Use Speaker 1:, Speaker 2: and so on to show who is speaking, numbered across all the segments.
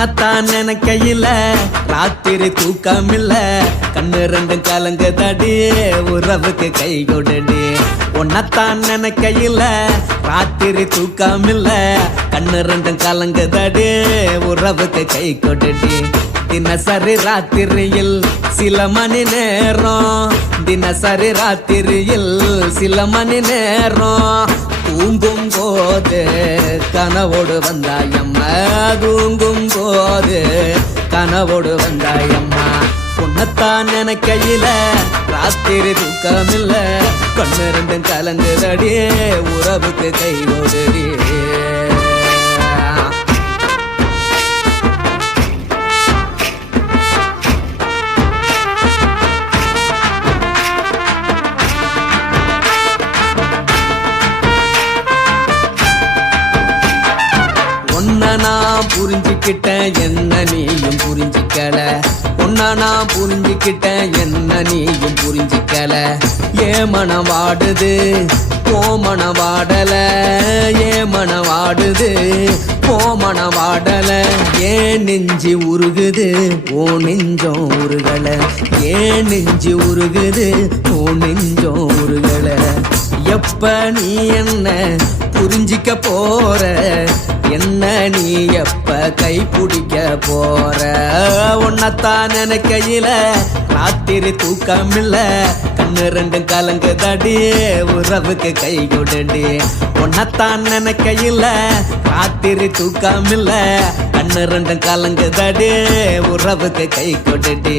Speaker 1: உன்னத்தான் நினைக்கையில ராத்திரி தூக்கம் இல்ல கண்ணு ரெண்டு கலங்கு தடி உறவுக்கு கை கொடுடி. உன்னத்தான் நினைக்கையில ராத்திரி தூக்கம் இல்ல கண்ணு ரெண்டு கலங்கு தடி உறவுக்கு கை கொடுடி. தினசரி ராத்திரியில் சில மணி நேரம். தினசரி ராத்திரியில் சில மணி நேரம். தூங்கும் போது கனவோடு வந்தாயம்மா தூங்கும் போது. கனவோடு வந்தாயம்மா. உன்னத்தான் நினைக்கையில ராத்திரி தூக்கமில்ல. கண்ணிருந்தும் ரெண்டும் உறவுக்கு கை ஓடுடி உன்ன நான் புரிஞ்சுக்கிட்டேன் என்ன நீயும் புரிஞ்சுக்கல? ஏ மனம் வாடுது? போ மனம் வாடல. ஏ மனம் வாடுது? போ மனம் வாடல. ஏன் நெஞ்சு உருகுது? ஓ நெஞ்சம் உருகல. ஏன் நெஞ்சு உருகுது? ஓ நெஞ்சம் உருகல. எப்ப நீ என்ன புரிஞ்சிக்க போற? என்ன நீ எப்ப கை பிடிக்க போற. உன்னத்தான் நினைக்கையில ராத்திரி தூக்கம் இல்ல கண்ணு ரெண்டும் கலங்கு தடி உறவுக்கு கை கொடுடி. உன்னத்தான் நினைக்கையில ராத்திரி தூக்கம் இல்ல கண்ணு ரெண்டும் கலங்கு தடி உறவுக்கு கை கொடுடி.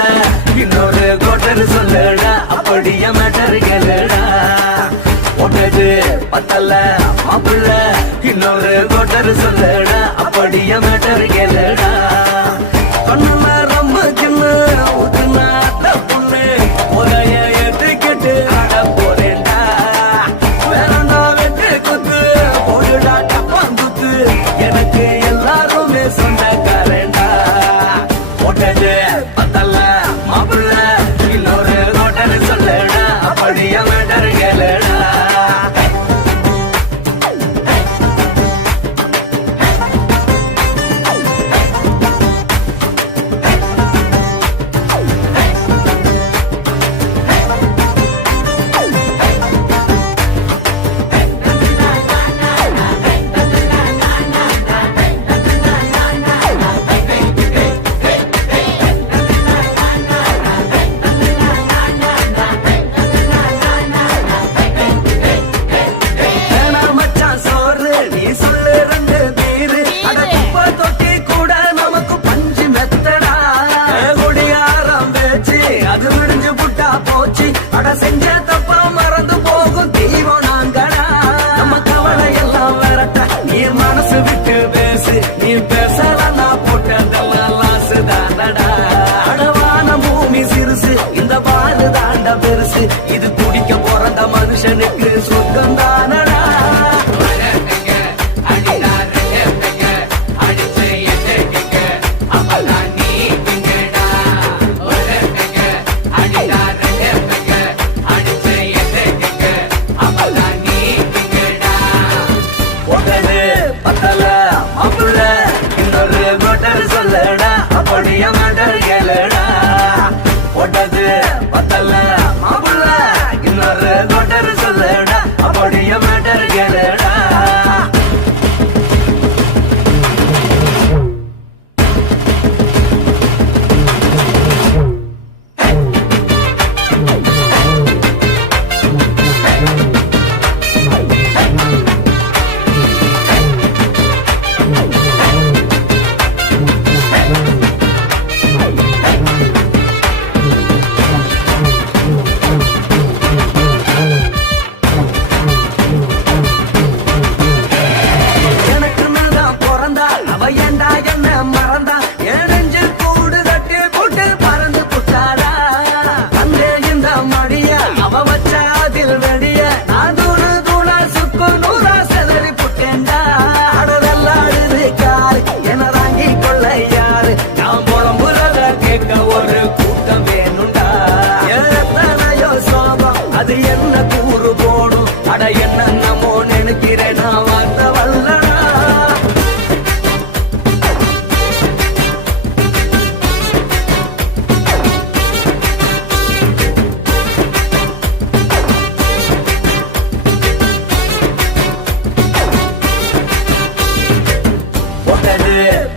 Speaker 1: மாப்புள்ள இன்னொரு கோட்டர் சொல்லடா. அப்படியே மேட்டர் கேளுடா. ஒன்னது பத்தல மாப்பிள்ள. இன்னொரு கோட்டர் சொல்லடா. அப்படியே மேட்டர் கேளுடா. அது என்ன கூறு போடும்? அட என்ன நம்மோ நினைக்கிறேன்? நான் வார்த்த வல்லனா?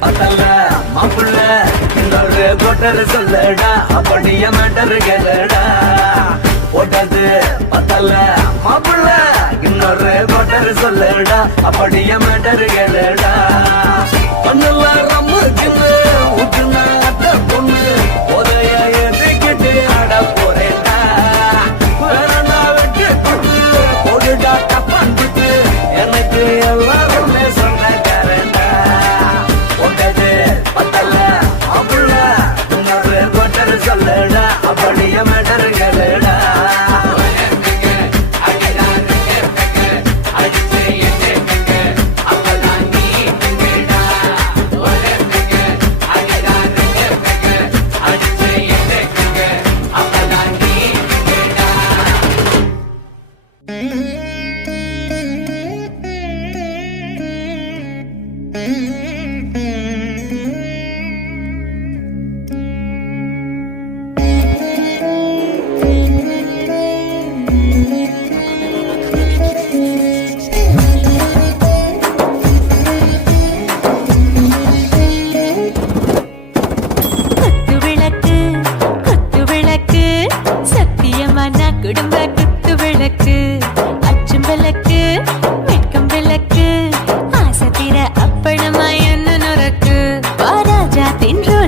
Speaker 1: பத்தல்ல மாப்புள்ள இன்னொரு கொட்டரு சொல்லடா. அப்படியே மேட்டரு கேளடா.
Speaker 2: சொல்ல மாப்பிள்ள இன்னொரு கோட்டர் சொல்லடா அப்படியே மேட்டர் கேளுடா.
Speaker 1: ஒன்னும்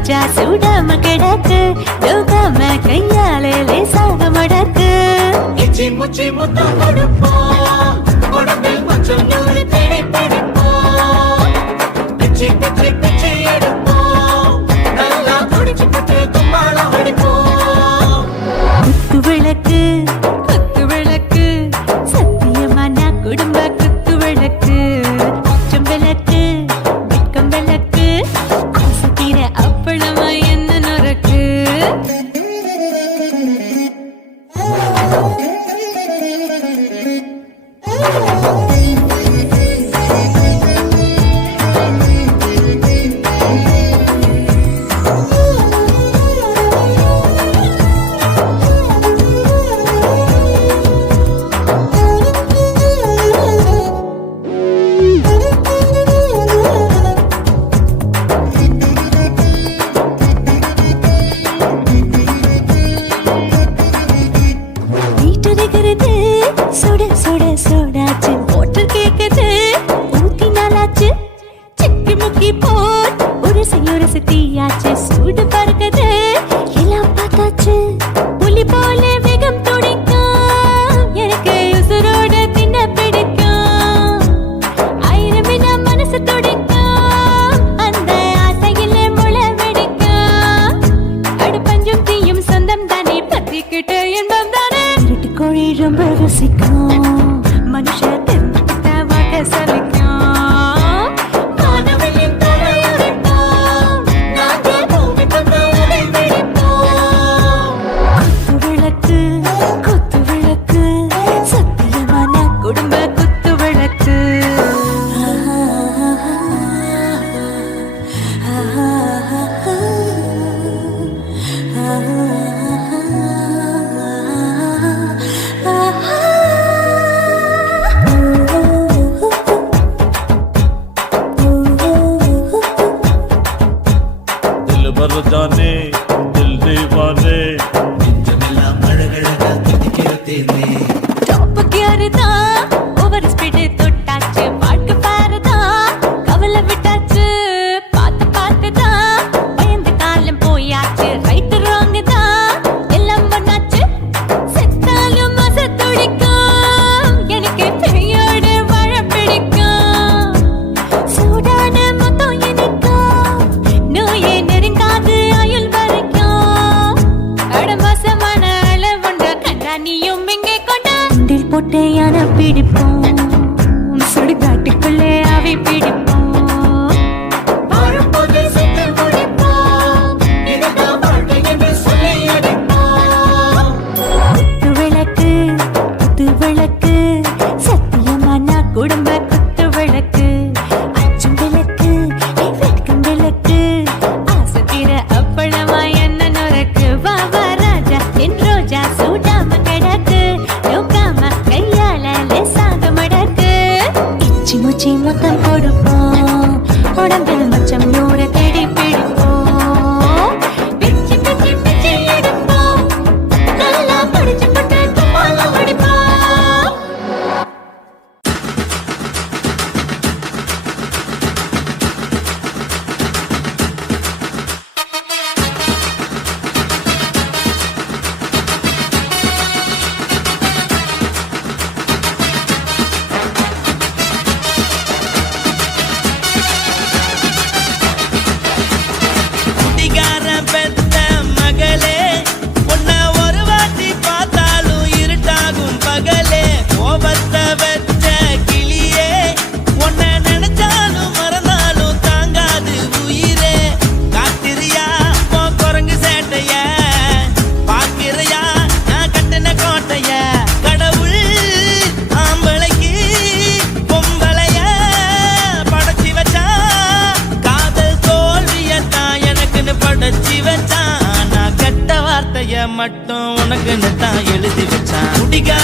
Speaker 1: ராஜா சூடாம கிடக்கு தூக்காம கையாலே லேசாக மடக்கு.
Speaker 2: முச்சி முத்தம் கொடுப்போம்.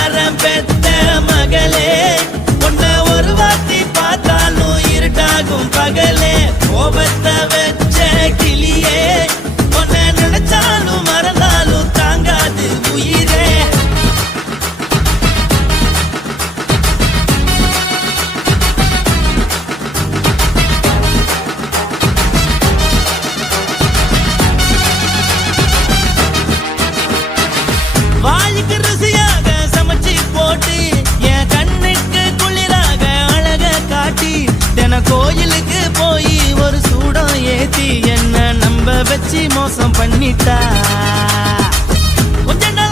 Speaker 1: மட்டும் கோயிலுக்கு போய் ஒரு சூடம் ஏத்தி
Speaker 3: என்ன நம்ப வச்சு மோசம் பண்ணிட்டா? கொஞ்ச நாள்